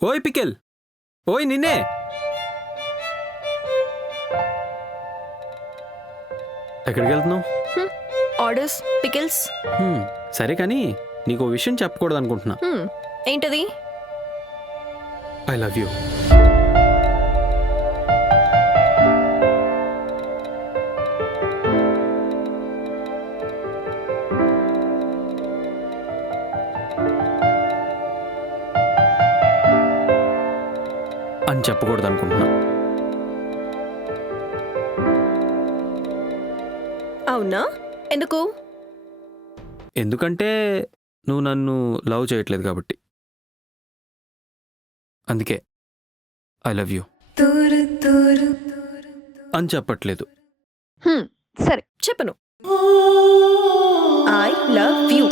ఓయ్ పికెల్, ఓయ్ నిన్నే. ఎక్కడికి వెళ్తున్నావు? Orders, pickles. సరే కానీ నీకు ఓ విషయం చెప్పకూడదు అనుకుంటున్నా. ఏంటది? I love you. అని చెప్పకూడదు అనుకుంటున్నా. అవునా? ఎందుకు? ఎందుకంటే నువ్వు నన్ను లవ్ చేయట్లేదు కాబట్టి. అందుకే ఐ లవ్ యూ అని చెప్పట్లేదు. సరే చెప్పను. I love you.